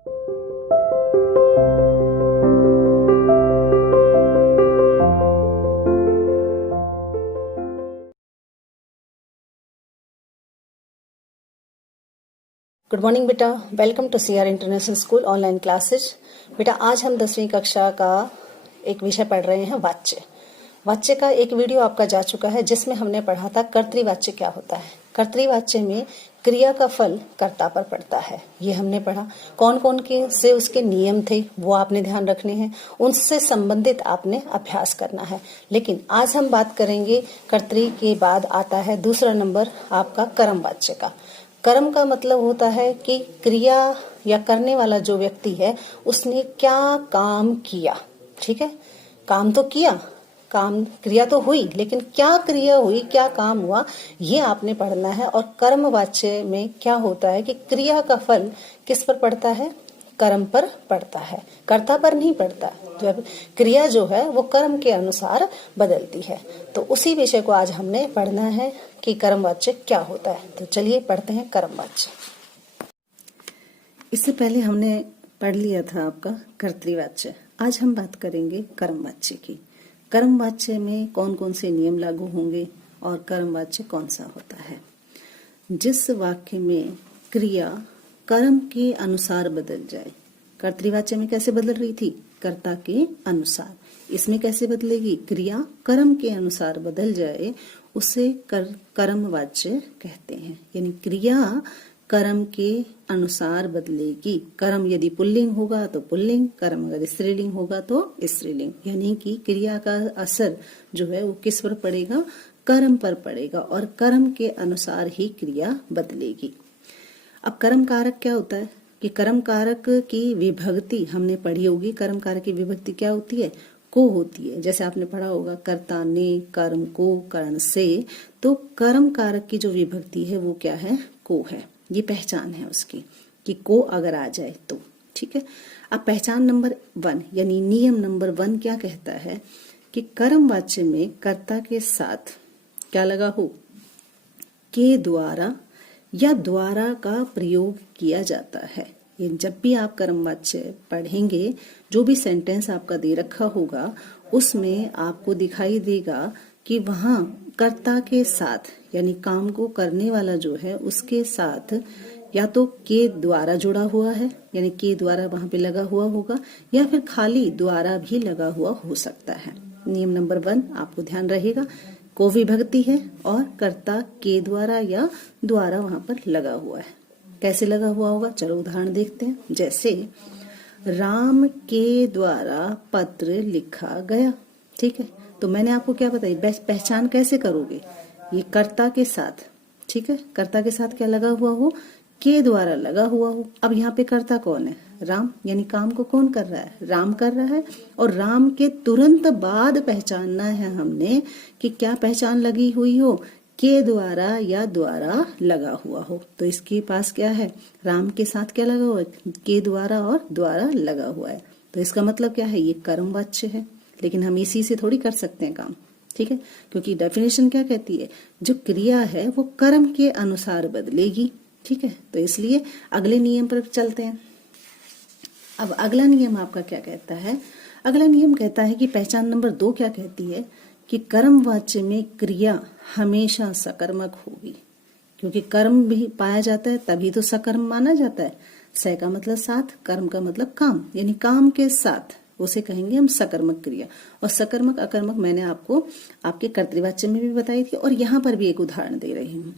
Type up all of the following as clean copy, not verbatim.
Good morning बेटा, welcome to CR International School online classes. बेटा आज हम 10वीं कक्षा का एक विषय पढ़ रहे हैं वाच्य। वाच्य का एक वीडियो आपका जा चुका है जिसमें हमने पढ़ा था कर्तृवाच्य क्या होता है। कर्तृवाच्य में क्रिया का फल कर्ता पर पड़ता है, ये हमने पढ़ा। कौन कौन के से उसके नियम थे वो आपने ध्यान रखने हैं, उनसे संबंधित आपने अभ्यास करना है। लेकिन आज हम बात करेंगे कर्तृ के बाद आता है दूसरा नंबर आपका कर्मवाच्य का। कर्म का मतलब होता है कि क्रिया या करने वाला जो व्यक्ति है उसने क्या काम किया। ठीक है, काम तो किया, काम क्रिया तो हुई, लेकिन क्या क्रिया हुई, क्या काम हुआ, ये आपने पढ़ना है। और कर्मवाच्य में क्या होता है कि क्रिया का फल किस पर पड़ता है, कर्म पर पड़ता है, कर्ता पर नहीं पड़ता। जब क्रिया जो है वो कर्म के अनुसार बदलती है। तो उसी विषय को आज हमने पढ़ना है कि कर्मवाच्य क्या होता है। तो चलिए पढ़ते हैं कर्मवाच्य। इससे पहले हमने पढ़ लिया था आपका कर्तृवाच्य। आज हम बात करेंगे कर्मवाच्य की। कर्मवाच्य में कौन कौन से नियम लागू होंगे और कर्मवाच्य कौन सा होता है। जिस वाक्य में क्रिया कर्म के अनुसार बदल जाए, कर्तृवाच्य में कैसे बदल रही थी, कर्ता के अनुसार। इसमें कैसे बदलेगी, क्रिया कर्म के अनुसार बदल जाए, उसे कर्मवाच्य कहते हैं। यानी क्रिया कर्म के अनुसार बदलेगी। कर्म यदि पुल्लिंग होगा तो पुल्लिंग, कर्म अगर स्त्रीलिंग होगा तो स्त्रीलिंग। यानी कि क्रिया का असर जो है वो किस पर पड़ेगा, कर्म पर पड़ेगा, और कर्म के अनुसार ही क्रिया बदलेगी। अब कर्म कारक क्या होता है कि कर्म कारक की विभक्ति हमने पढ़ी होगी। कर्म कारक की विभक्ति क्या होती है, को होती है। जैसे आपने पढ़ा होगा कर्ता ने कर्म को कर्ण से, तो कर्म कारक की जो विभक्ति है वो क्या है, को है। ये पहचान है उसकी कि को अगर आ जाए तो। ठीक है, अब पहचान नंबर 1 यानी नियम नंबर 1 क्या कहता है कि कर्मवाच्य में कर्ता के साथ क्या लगा हो, के द्वारा या द्वारा का प्रयोग किया जाता है। ये जब भी आप कर्मवाच्य पढ़ेंगे, जो भी सेंटेंस आपका दे रखा होगा उसमें आपको दिखाई देगा कि वहां कर्ता के साथ यानी काम को करने वाला जो है उसके साथ या तो के द्वारा जुड़ा हुआ है, यानी के द्वारा वहां पे लगा हुआ होगा, या फिर खाली द्वारा भी लगा हुआ हो सकता है। नियम नंबर 1 आपको ध्यान रहेगा, को विभक्ति है और कर्ता के द्वारा या द्वारा वहां पर लगा हुआ है। कैसे लगा हुआ होगा, चलो उदाहरण देखते हैं। जैसे राम के द्वारा पत्र लिखा गया। ठीक है, तो मैंने आपको क्या बताई, पहचान कैसे करोगे, ये कर्ता के साथ। ठीक है, कर्ता के साथ क्या लगा हुआ हो, के द्वारा लगा हुआ हो। अब यहाँ पे कर्ता कौन है, राम, यानी काम को कौन कर रहा है, राम कर रहा है। और राम के तुरंत बाद पहचानना है हमने कि क्या पहचान लगी हुई हो, के द्वारा या द्वारा लगा हुआ हो। तो इसके पास क्या है, राम के साथ क्या लगा हुआ है, के द्वारा और द्वारा लगा हुआ है। तो इसका मतलब क्या है, ये कर्मवाच्य है। लेकिन हम इसी से थोड़ी कर सकते हैं काम। ठीक है, क्योंकि डेफिनेशन क्या कहती है, जो क्रिया है वो कर्म के अनुसार बदलेगी। ठीक है, तो इसलिए अगले नियम पर चलते हैं। अब अगला नियम आपका क्या कहता है, अगला नियम कहता है कि पहचान नंबर 2 क्या कहती है कि कर्मवाच्य में क्रिया हमेशा सकर्मक होगी। क्योंकि कर्म भी पाया जाता है तभी तो सकर्म माना जाता है। स का मतलब साथ, कर्म का मतलब काम, यानी काम के साथ उसे कहेंगे हम सकर्मक क्रिया। और सकर्मक अकर्मक मैंने आपको आपके कर्तृवाच्य में भी बताई थी, और यहाँ पर भी एक उदाहरण दे रही हूँ।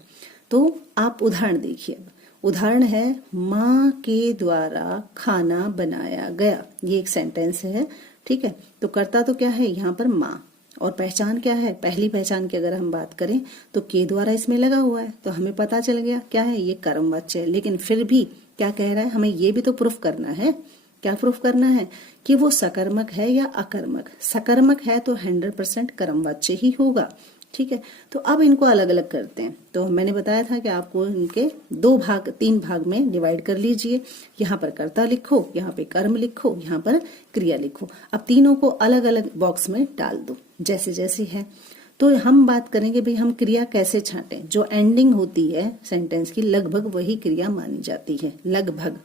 तो आप उदाहरण देखिए। उदाहरण है, माँ के द्वारा खाना बनाया गया। ये एक सेंटेंस है। ठीक है, तो कर्ता तो क्या है यहाँ पर माँ, और पहचान क्या है, पहली पहचान की अगर हम बात करें तो के द्वारा इसमें लगा हुआ है, तो हमें पता चल गया क्या है, ये कर्मवाच्य है। लेकिन फिर भी क्या कह रहा है, हमें ये भी तो प्रूफ करना है। क्या प्रूफ करना है कि वो सकर्मक है या अकर्मक। सकर्मक है तो 100% कर्मवाच्य ही होगा। ठीक है, तो अब इनको अलग अलग करते हैं। तो मैंने बताया था कि आपको इनके 3 भाग में डिवाइड कर लीजिए। यहाँ पर कर्ता लिखो, यहाँ पे कर्म लिखो, यहाँ पर क्रिया लिखो। अब तीनों को अलग अलग बॉक्स में डाल दो जैसे जैसी है। तो हम बात करेंगे भाई हम क्रिया कैसे छांटें। जो एंडिंग होती है सेंटेंस की लगभग वही क्रिया मानी जाती है, लगभग।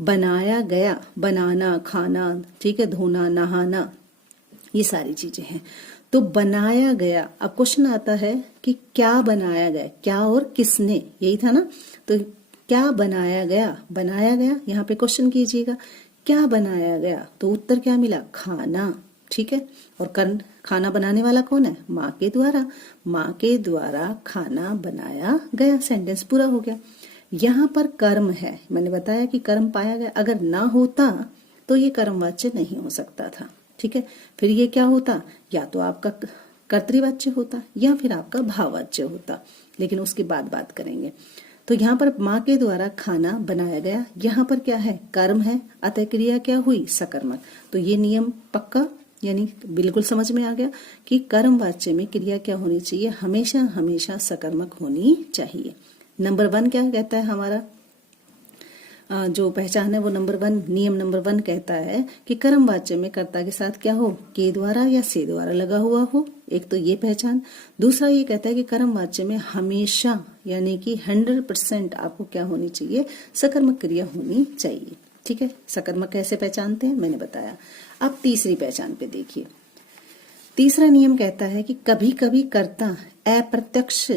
बनाया गया, बनाना, खाना, ठीक है, धोना, नहाना, ये सारी चीजें हैं। तो बनाया गया, अब क्वेश्चन आता है कि क्या बनाया गया, क्या और किसने, यही था ना। तो क्या बनाया गया, बनाया गया, यहाँ पे क्वेश्चन कीजिएगा क्या बनाया गया, तो उत्तर क्या मिला, खाना, ठीक है। और कर्ण, खाना बनाने वाला कौन है, माँ के द्वारा, माँ के द्वारा खाना बनाया गया, सेंटेंस पूरा हो गया। यहाँ पर कर्म है, मैंने बताया कि कर्म पाया गया, अगर ना होता तो ये कर्मवाच्य नहीं हो सकता था, ठीक है। फिर ये क्या होता, या तो आपका कर्तृवाच्य होता या फिर आपका भाववाच्य होता, लेकिन उसके बाद बात करेंगे। तो यहाँ पर माँ के द्वारा खाना बनाया गया, यहाँ पर क्या है, कर्म है, अतः क्रिया क्या हुई, सकर्मक। तो ये नियम पक्का, यानी बिल्कुल समझ में आ गया कि कर्मवाच्य में क्रिया क्या होनी चाहिए, हमेशा हमेशा सकर्मक होनी चाहिए। नंबर 1 क्या कहता है, हमारा जो पहचान है वो नंबर 1, नियम नंबर 1 कहता है कि कर्मवाच्य में कर्ता के साथ क्या हो, के द्वारा या से द्वारा लगा हुआ हो, एक तो ये पहचान। दूसरा ये कहता है कि कर्मवाच्य में हमेशा यानी कि 100% आपको क्या होनी चाहिए, सकर्मक क्रिया होनी चाहिए, ठीक है। सकर्मक कैसे पहचानते हैं मैंने बताया। अब तीसरी पहचान पे देखिए। तीसरा नियम कहता है कि कभी कभी कर्ता अप्रत्यक्ष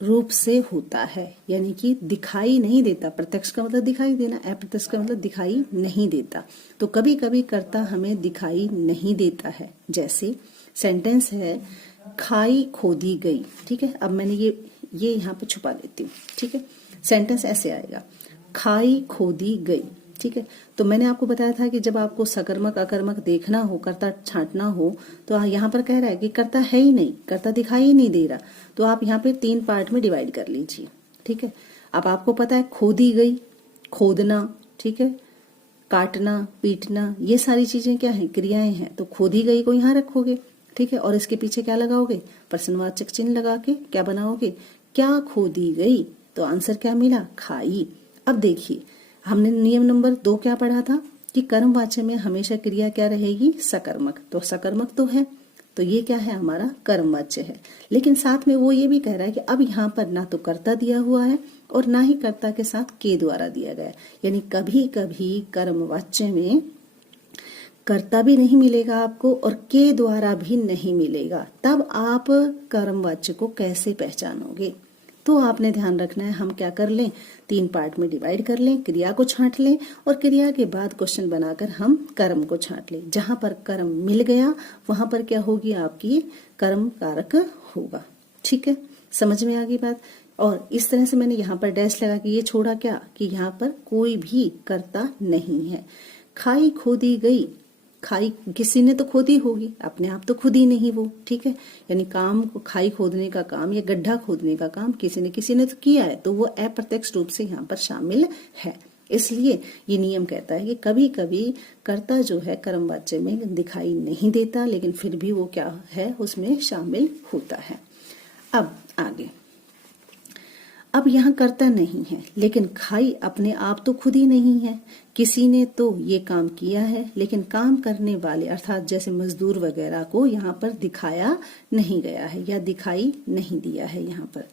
रूप से होता है, यानी कि दिखाई नहीं देता। प्रत्यक्ष का मतलब दिखाई देना, अप्रत्यक्ष का मतलब दिखाई नहीं देता। तो कभी कभी कर्ता हमें दिखाई नहीं देता है। जैसे सेंटेंस है खाई खोदी गई, ठीक है। अब मैंने ये यहाँ पे छुपा देती हूँ, ठीक है। सेंटेंस ऐसे आएगा, खाई खोदी गई, ठीक है। तो मैंने आपको बताया था कि जब आपको सकर्मक अकर्मक देखना हो, कर्ता छांटना हो, तो यहाँ पर कह रहा है कि कर्ता है ही नहीं, कर्ता दिखाई ही नहीं दे रहा, तो आप यहाँ पे 3 पार्ट में डिवाइड कर लीजिए, ठीक है। अब आपको पता है खोदी गई, खोदना, ठीक है, काटना, पीटना, ये सारी चीजें क्या है, क्रियाएं हैं। तो खोदी गई को यहाँ रखोगे, ठीक है, और इसके पीछे क्या लगाओगे, प्रश्नवाचक चिन्ह लगा के क्या बनाओगे, क्या खोदी गई, तो आंसर क्या मिला, खाई। अब देखिए हमने नियम नंबर 2 क्या पढ़ा था कि कर्मवाच्य में हमेशा क्रिया क्या रहेगी, सकर्मक। तो सकर्मक तो है, तो ये क्या है, हमारा कर्मवाच्य है। लेकिन साथ में वो ये भी कह रहा है कि अब यहाँ पर ना तो कर्ता दिया हुआ है और ना ही कर्ता के साथ के द्वारा दिया गया है, यानी कभी कभी कर्मवाच्य में कर्ता भी नहीं मिलेगा आपको और के द्वारा भी नहीं मिलेगा। तब आप कर्मवाच्य को कैसे पहचानोगे, तो आपने ध्यान रखना है, हम क्या कर लें, 3 पार्ट में डिवाइड कर लें, क्रिया को छांट लें और क्रिया के बाद क्वेश्चन बनाकर हम कर्म को छांट लें। जहां पर कर्म मिल गया वहां पर क्या होगी, आपकी कर्म कारक होगा, ठीक है। समझ में आ गई बात। और इस तरह से मैंने यहाँ पर डैश लगा के ये छोड़ा क्या, कि यहाँ पर कोई भी कर्ता नहीं है। खाई खोदी गई, खाई किसी ने तो खोदी होगी, अपने आप तो खुद ही नहीं वो, ठीक है। यानी काम को, खाई खोदने का काम या गड्ढा खोदने का काम किसी ने तो किया है, तो वो अप्रत्यक्ष रूप से यहाँ पर शामिल है। इसलिए ये नियम कहता है कि कभी कभी कर्ता जो है कर्मवाच्य में दिखाई नहीं देता, लेकिन फिर भी वो क्या है, उसमें शामिल होता है। अब आगे, अब यहाँ कर्ता नहीं है, लेकिन खाई अपने आप तो खुद ही नहीं है, किसी ने तो ये काम किया है, लेकिन काम करने वाले अर्थात जैसे मजदूर वगैरह को यहाँ पर दिखाया नहीं गया है या दिखाई नहीं दिया है यहाँ पर।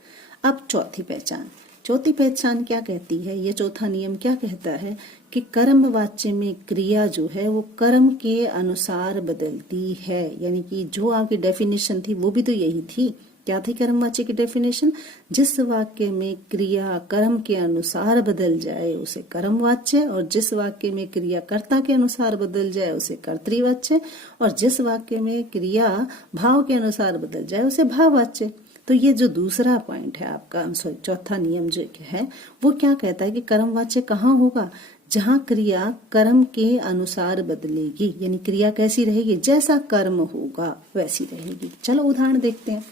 अब चौथी पहचान क्या कहती है, ये चौथा नियम क्या कहता है कि कर्मवाच्य में क्रिया जो है वो कर्म के अनुसार बदलती है। यानी कि जो आपकी डेफिनेशन थी वो भी तो यही थी, क्या थी कर्मवाच्य की डेफिनेशन, जिस वाक्य में क्रिया कर्म के अनुसार बदल जाए उसे कर्मवाच्य, और जिस वाक्य में क्रिया कर्ता के अनुसार बदल जाए उसे कर्तृवाच्य, और जिस वाक्य में क्रिया भाव के अनुसार बदल जाए उसे भाववाच्य। तो ये जो दूसरा पॉइंट है आपका, चौथा नियम जो है वो क्या कहता है कि कर्मवाच्य कहाँ होगा, जहाँ क्रिया कर्म के अनुसार बदलेगी, यानी क्रिया कैसी रहेगी, जैसा कर्म होगा वैसी रहेगी। चलो उदाहरण देखते हैं।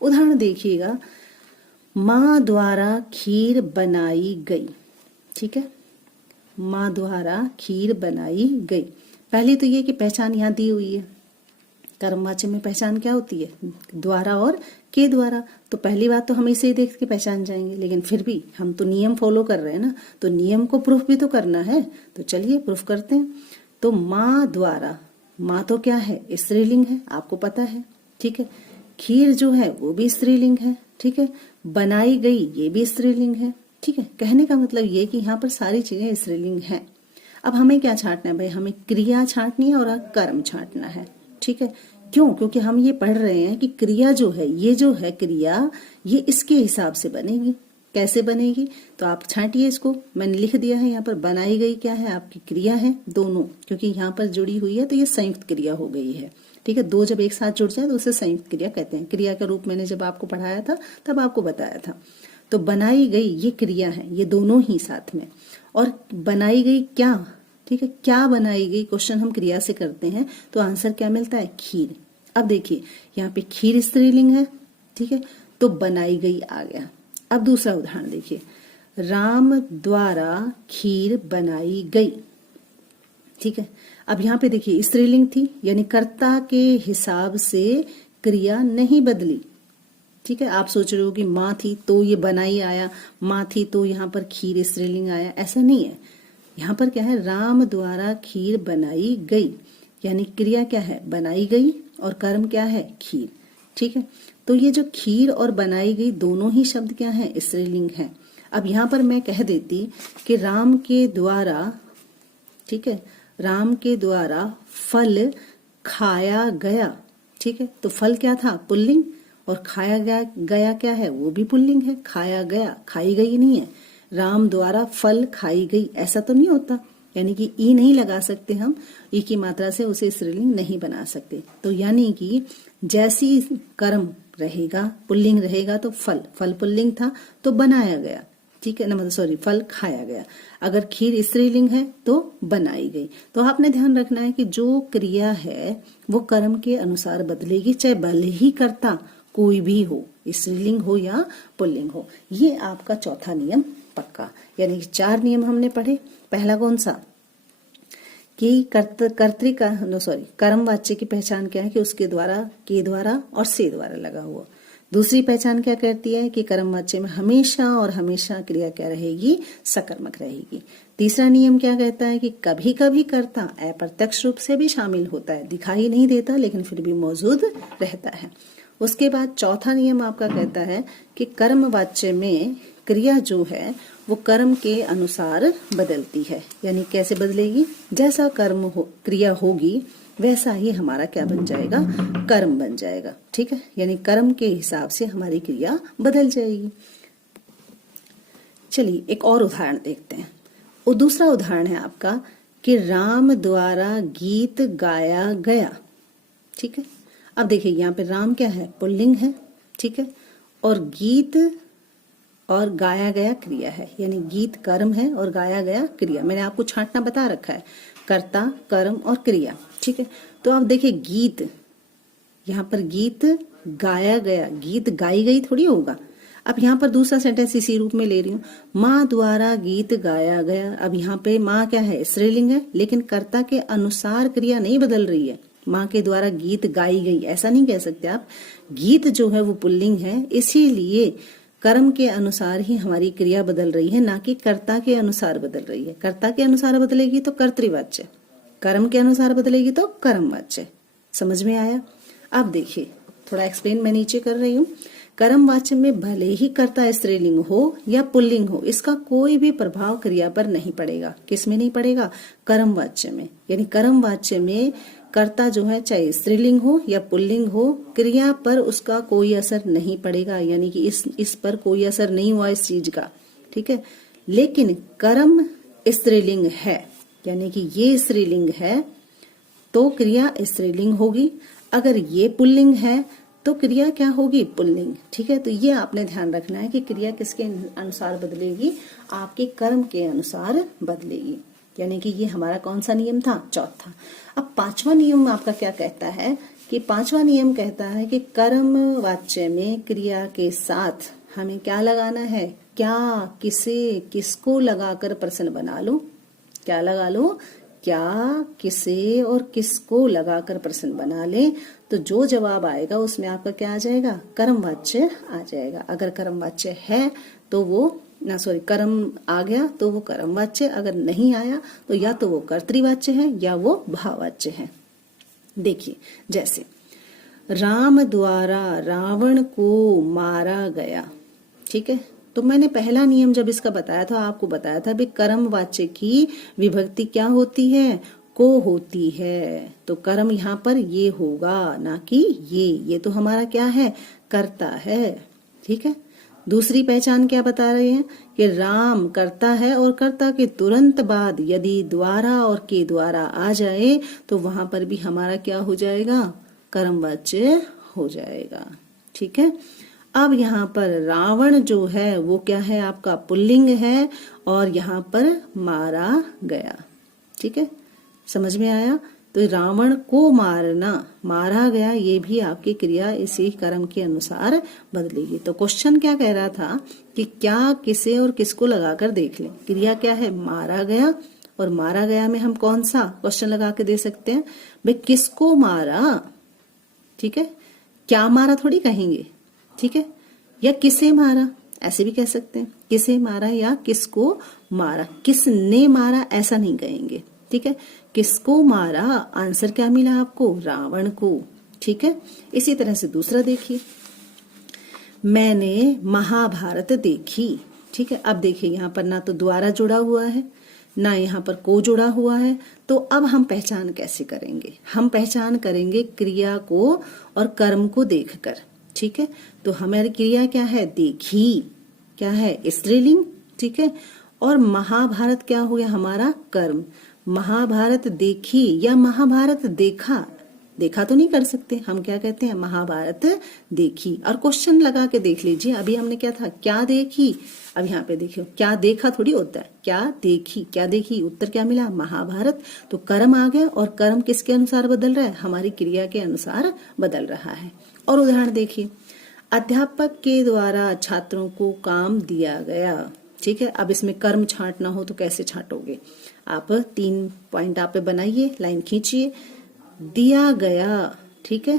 उदाहरण देखिएगा, माँ द्वारा खीर बनाई गई, ठीक है, माँ द्वारा खीर बनाई गई। पहले तो ये कि पहचान यहाँ दी हुई है, कर्मवाच्य में पहचान क्या होती है, द्वारा और के द्वारा। तो पहली बात तो हम इसे ही देख के पहचान जाएंगे, लेकिन फिर भी हम तो नियम फॉलो कर रहे हैं ना, तो नियम को प्रूफ भी तो करना है, तो चलिए प्रूफ करते हैं। तो माँ द्वारा, माँ तो क्या है, स्त्रीलिंग है, आपको पता है, ठीक है। खीर जो है वो भी स्त्रीलिंग है, ठीक है। बनाई गई ये भी स्त्रीलिंग है, ठीक है, कहने का मतलब ये कि यहाँ पर सारी चीजें स्त्रीलिंग हैं। अब हमें क्या छांटना है भाई, हमें क्रिया छांटनी है और कर्म छांटना है। ठीक है, क्यों? क्योंकि हम ये पढ़ रहे हैं कि क्रिया जो है, ये जो है क्रिया, ये इसके हिसाब से बनेगी। कैसे बनेगी? तो आप छांटिए इसको। मैंने लिख दिया है यहाँ पर, बनाई गई क्या है आपकी क्रिया है, दोनों, क्योंकि यहाँ पर जुड़ी हुई है तो ये संयुक्त क्रिया हो गई है। ठीक है, दो जब एक साथ जुड़ जाए तो उसे संयुक्त क्रिया कहते हैं। क्रिया का रूप मैंने जब आपको पढ़ाया था तब आपको बताया था। तो बनाई गई ये क्रिया है, ये दोनों ही साथ में। और बनाई गई क्या, ठीक है, क्या बनाई गई, क्वेश्चन हम क्रिया से करते हैं तो आंसर क्या मिलता है, खीर। अब देखिए यहाँ पे खीर स्त्रीलिंग है, ठीक है, तो बनाई गई आ गया। अब दूसरा उदाहरण देखिए, राम द्वारा खीर बनाई गई। ठीक है, अब यहाँ पे देखिए स्त्रीलिंग थी, यानी कर्ता के हिसाब से क्रिया नहीं बदली। ठीक है, आप सोच रहे हो कि माँ थी तो ये बनाई आया, माँ थी तो यहाँ पर खीर स्त्रीलिंग आया, ऐसा नहीं है। यहाँ पर क्या है, राम द्वारा खीर बनाई गई, यानी क्रिया क्या है, बनाई गई, और कर्म क्या है, खीर। ठीक है, तो ये जो खीर और बनाई गई दोनों ही शब्द क्या है, स्त्रीलिंग है। अब यहाँ पर मैं कह देती कि राम के द्वारा, ठीक है, राम के द्वारा फल खाया गया। ठीक है, तो फल क्या था, पुल्लिंग, और खाया गया क्या है, वो भी पुल्लिंग है। खाया गया, खाई गई नहीं है। राम द्वारा फल खाई गई, ऐसा तो नहीं होता, यानी कि ई नहीं लगा सकते हम, ई की मात्रा से उसे स्त्रीलिंग नहीं बना सकते। तो यानी कि जैसी कर्म रहेगा, पुल्लिंग रहेगा तो फल पुल्लिंग था तो बनाया गया। ठीक है ना, मतलब सॉरी, फल खाया गया। अगर खीर स्त्रीलिंग है तो बनाई गई। तो आपने ध्यान रखना है कि जो क्रिया है वो कर्म के अनुसार बदलेगी, चाहे भले ही कर्ता कोई भी हो, स्त्रीलिंग हो या पुल्लिंग हो। ये आपका चौथा नियम पक्का। यानी कि 4 नियम हमने पढ़े। पहला कौन सा, कि कर्म वाच्य की पहचान क्या है, कि उसके द्वारा, के द्वारा और से द्वारा लगा हुआ। दूसरी पहचान क्या कहती है, कि कर्म वाच्य में हमेशा और हमेशा क्रिया क्या रहेगी, सकर्मक रहेगी। तीसरा नियम क्या कहता है, कि कभी कभी कर्ता अप्रत्यक्ष रूप से भी शामिल होता है, दिखाई नहीं देता लेकिन फिर भी मौजूद रहता है। उसके बाद चौथा नियम आपका कहता है कि कर्म वाच्य में क्रिया जो है वो कर्म के अनुसार बदलती है। यानी कैसे बदलेगी, जैसा कर्म हो, क्रिया होगी वैसा ही हमारा क्या बन जाएगा, कर्म बन जाएगा। ठीक है, यानी कर्म के हिसाब से हमारी क्रिया बदल जाएगी। चलिए एक और उदाहरण देखते हैं। और दूसरा उदाहरण है आपका कि राम द्वारा गीत गाया गया। ठीक है, अब देखिए यहाँ पे राम क्या है, पुल्लिंग है। ठीक है, और गीत और गाया गया क्रिया है, यानी गीत कर्म है और गाया गया क्रिया। मैंने आपको छांटना बता रखा है, कर्ता, कर्म और क्रिया। ठीक है, तो आप देखिए गीत, यहाँ पर गीत गाया गया, गीत गाई गई थोड़ी होगा। अब यहाँ पर दूसरा सेंटेंस इसी रूप में ले रही हूँ, माँ द्वारा गीत गाया गया। अब यहाँ पे माँ क्या है, स्त्रीलिंग है, लेकिन कर्ता के अनुसार क्रिया नहीं बदल रही है। माँ के द्वारा गीत गाई गई ऐसा नहीं कह सकते आप। गीत जो है वो पुल्लिंग है, इसीलिए कर्म के अनुसार ही हमारी क्रिया बदल रही है, ना कि कर्ता के अनुसार बदल रही है। कर्ता के अनुसार बदलेगी तो कर्तृवाच्य, कर्म के अनुसार बदलेगी तो कर्मवाच्य। समझ में आया? अब देखिए थोड़ा एक्सप्लेन मैं नीचे कर रही हूँ। कर्म वाच्य में भले ही कर्ता स्त्रीलिंग हो या पुल्लिंग हो, इसका कोई भी प्रभाव क्रिया पर नहीं पड़ेगा। किस में नहीं पड़ेगा? कर्म वाच्य में। यानी कर्म वाच्य में कर्ता जो है चाहे स्त्रीलिंग हो या पुल्लिंग हो, क्रिया पर उसका कोई असर नहीं पड़ेगा। यानी कि इस पर कोई असर नहीं हुआ इस चीज का। ठीक है, लेकिन कर्म स्त्रीलिंग है, यानी कि ये स्त्रीलिंग है तो क्रिया स्त्रीलिंग होगी। अगर ये पुल्लिंग है तो क्रिया क्या होगी? पुल्लिंग। ठीक है, तो ये आपने ध्यान रखना है कि क्रिया किसके अनुसार बदलेगी? आपके कर्म के अनुसार बदलेगी। यानी कि ये हमारा कौन सा नियम था? चौथा। अब पांचवा नियम आपका क्या कहता है? कि पांचवा नियम कहता है कि कर्म वाच्य में क्रिया के साथ हमें क्या लगाना है? क्या, किसे, किसको लगाकर प्रश्न बना लो। क्या लगा लो? क्या, किसे और किसको लगाकर प्रश्न बना ले तो जो जवाब आएगा उसमें आपका क्या आ जाएगा? कर्मवाच्य आ जाएगा। अगर कर्मवाच्य है तो वो कर्म आ गया तो वो कर्मवाच्य, अगर नहीं आया तो या तो वो कर्तृवाच्य है या वो भाववाच्य है। देखिए जैसे राम द्वारा रावण को मारा गया। ठीक है, तो मैंने पहला नियम जब इसका बताया था, आपको बताया था भी कर्म वाच्य की विभक्ति क्या होती है, को होती है। तो कर्म यहाँ पर ये होगा, ना कि ये तो हमारा क्या है, कर्ता है। ठीक है। दूसरी पहचान क्या बता रहे हैं कि राम कर्ता है और कर्ता के तुरंत बाद यदि द्वारा और के द्वारा आ जाए तो वहां पर भी हमारा क्या हो जाएगा, कर्मवाच्य हो जाएगा। ठीक है। अब यहाँ पर रावण जो है वो क्या है, आपका पुल्लिंग है और यहाँ पर मारा गया। ठीक है, समझ में आया। तो रावण को मारना, मारा गया, ये भी आपकी क्रिया इसी कर्म के अनुसार बदलेगी। तो क्वेश्चन क्या कह रहा था कि क्या, किसे और किसको लगाकर देख लें। क्रिया क्या है, मारा गया, और मारा गया में हम कौन सा क्वेश्चन लगा के दे सकते हैं, भाई किसको मारा। ठीक है, क्या मारा थोड़ी कहेंगे। ठीक है, या किसे मारा ऐसे भी कह सकते हैं, किसे मारा या किसको मारा, किसने मारा ऐसा नहीं कहेंगे। ठीक है, किसको मारा, आंसर क्या मिला आपको, रावण को। ठीक है, इसी तरह से दूसरा देखिए, मैंने महाभारत देखी। ठीक है, अब देखिए यहाँ पर ना तो द्वारा जुड़ा हुआ है, ना यहाँ पर को जुड़ा हुआ है। तो अब हम पहचान कैसे करेंगे, हम पहचान करेंगे क्रिया को और कर्म को देखकर। ठीक है, तो हमारी क्रिया क्या है, देखी, क्या है, स्त्रीलिंग। ठीक है, और महाभारत क्या हो गया, हमारा कर्म। महाभारत देखी या महाभारत देखा, देखा तो नहीं कर सकते, हम क्या कहते हैं, महाभारत देखी। और क्वेश्चन लगा के देख लीजिए, अभी हमने क्या था, क्या देखी। अब यहाँ पे देखियो, क्या देखा थोड़ी होता है, क्या देखी, क्या देखी, उत्तर क्या मिला, महाभारत। तो कर्म आ गया, और कर्म किसके अनुसार बदल रहा है, हमारी क्रिया के अनुसार बदल रहा है। और उदाहरण देखिए, अध्यापक के द्वारा छात्रों को काम दिया गया। ठीक है, अब इसमें कर्म छांटना हो तो कैसे छांटोगे आप, 3 पॉइंट आप बनाइए, लाइन खींचिए। दिया गया, ठीक है,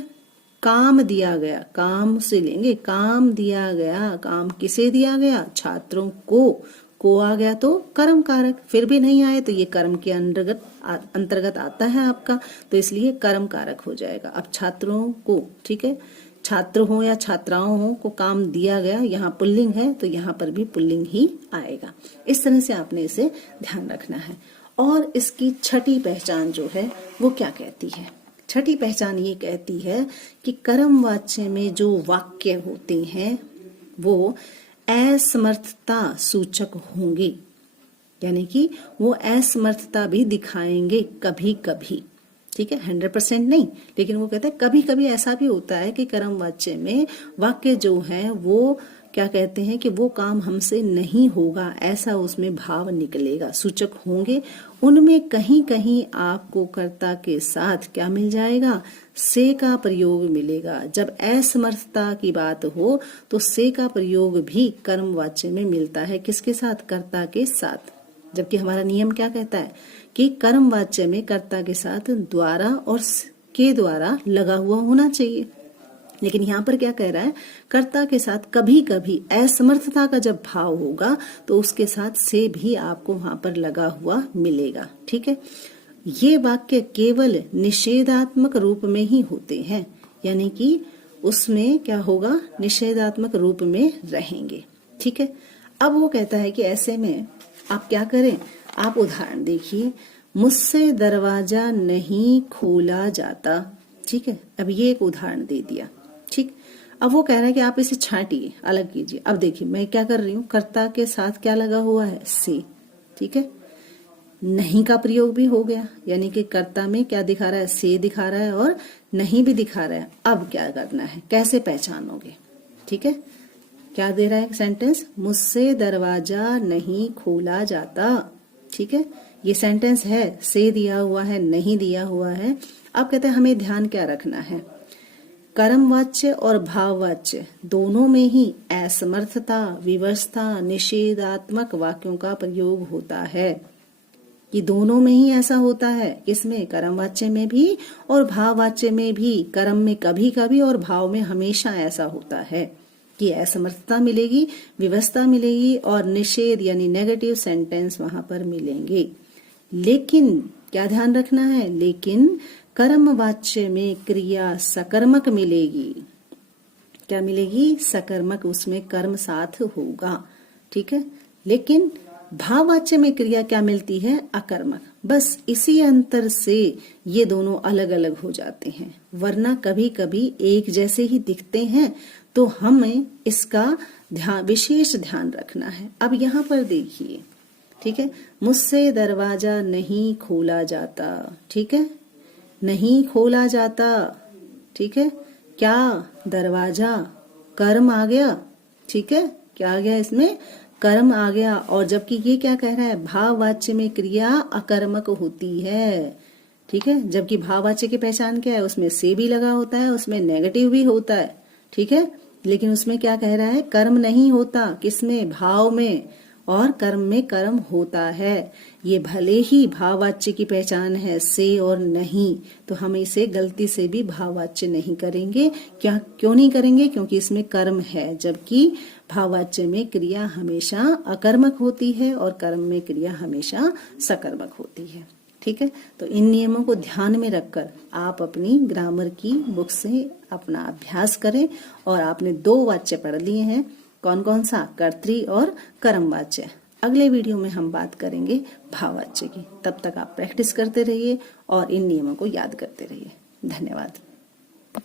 काम दिया गया, काम से लेंगे, काम दिया गया, काम किसे दिया गया, छात्रों को आ गया तो कर्म कारक, फिर भी नहीं आए तो ये कर्म के अंतर्गत आता है आपका, तो इसलिए कर्म कारक हो जाएगा। अब छात्रों को, ठीक है, छात्र हो या छात्राओं हो को काम दिया गया, यहाँ पुल्लिंग है तो यहाँ पर भी पुल्लिंग ही आएगा। इस तरह से आपने इसे ध्यान रखना है। और इसकी छठी पहचान जो है वो क्या कहती है, छठी पहचान ये कहती है कि कर्मवाच्य में जो वाक्य होते हैं वो असमर्थता सूचक होंगे, यानी कि वो असमर्थता भी दिखाएंगे कभी कभी। ठीक है, 100% नहीं, लेकिन वो कहते हैं कभी कभी ऐसा भी होता है कि कर्मवाच्य में वाक्य जो है वो क्या कहते हैं कि वो काम हमसे नहीं होगा, ऐसा उसमें भाव निकलेगा, सूचक होंगे। उनमें कहीं कहीं आपको कर्ता के साथ क्या मिल जाएगा, से का प्रयोग मिलेगा। जब असमर्थता की बात हो तो से का प्रयोग भी कर्मवाच्य में मिलता है, किसके साथ, कर्ता के साथ। जबकि हमारा नियम क्या कहता है कि कर्मवाच्य में कर्ता के साथ द्वारा और के द्वारा लगा हुआ होना चाहिए, लेकिन यहाँ पर क्या कह रहा है, कर्ता के साथ कभी कभी असमर्थता का जब भाव होगा तो उसके साथ से भी आपको वहां पर लगा हुआ मिलेगा। ठीक है, ये वाक्य केवल निषेधात्मक रूप में ही होते हैं, यानी कि उसमें क्या होगा, निषेधात्मक रूप में रहेंगे। ठीक है, अब वो कहता है कि ऐसे में आप क्या करें, आप उदाहरण देखिए, मुझसे दरवाजा नहीं खोला जाता। ठीक है, अब ये एक उदाहरण दे दिया। ठीक, अब वो कह रहा है कि आप इसे छांटिए, अलग कीजिए। अब देखिए मैं क्या कर रही हूँ, कर्ता के साथ क्या लगा हुआ है, से। ठीक है, नहीं का प्रयोग भी हो गया, यानी कि कर्ता में क्या दिखा रहा है, से दिखा रहा है और नहीं भी दिखा रहा है। अब क्या करना है, कैसे पहचानोगे। ठीक है, क्या दे रहा है सेंटेंस, मुझसे दरवाजा नहीं खोला जाता। ठीक है, ये सेंटेंस है, से दिया हुआ है, नहीं दिया हुआ है। अब कहते हैं हमें ध्यान क्या रखना है, कर्मवाच्य और भाववाच्य दोनों में ही असमर्थता, विवशता, निषेधात्मक वाक्यों का प्रयोग होता है। ये दोनों में ही ऐसा होता है, किसमें, कर्मवाच्य में भी और भाववाच्य में भी। कर्म में कभी कभी और भाव में हमेशा ऐसा होता है कि असमर्थता मिलेगी, विवशता मिलेगी और निषेध यानी नेगेटिव सेंटेंस वहां पर मिलेंगे। लेकिन क्या ध्यान रखना है, लेकिन कर्मवाच्य में क्रिया सकर्मक मिलेगी। क्या मिलेगी, सकर्मक, उसमें कर्म साथ होगा। ठीक है। लेकिन भाववाच्य में क्रिया क्या मिलती है? अकर्मक। बस इसी अंतर से ये दोनों अलग अलग हो जाते हैं, वरना कभी कभी एक जैसे ही दिखते हैं, तो हमें इसका विशेष ध्यान रखना है। अब यहाँ पर देखिए, ठीक है, मुझसे दरवाजा नहीं खोला जाता, ठीक है, नहीं खोला जाता, ठीक है, क्या दरवाजा, कर्म आ गया, ठीक है, क्या आ गया इसमें? कर्म आ गया। और जबकि ये क्या कह रहा है? भाववाच्य में क्रिया अकर्मक होती है, ठीक है। जबकि भाववाच्य की पहचान क्या है? उसमें से भी लगा होता है, उसमें नेगेटिव भी होता है, ठीक है। लेकिन उसमें क्या कह रहा है? कर्म नहीं होता। किसमें? भाव में। और कर्म में कर्म होता है। ये भले ही भाववाच्य की पहचान है से और नहीं, तो हम इसे गलती से भी भाववाच्य नहीं करेंगे। क्यों नहीं करेंगे? क्योंकि इसमें कर्म है, जबकि भाववाच्य में क्रिया हमेशा अकर्मक होती है और कर्म में क्रिया हमेशा सकर्मक होती है, ठीक है। तो इन नियमों को ध्यान में रखकर आप अपनी ग्रामर की बुक से अपना अभ्यास करें। और आपने 2 वाच्य पढ़ लिए हैं, कौन कौन सा? कर्तरी और कर्मवाच्य। अगले वीडियो में हम बात करेंगे भाववाच्य की। तब तक आप प्रैक्टिस करते रहिए और इन नियमों को याद करते रहिए। धन्यवाद।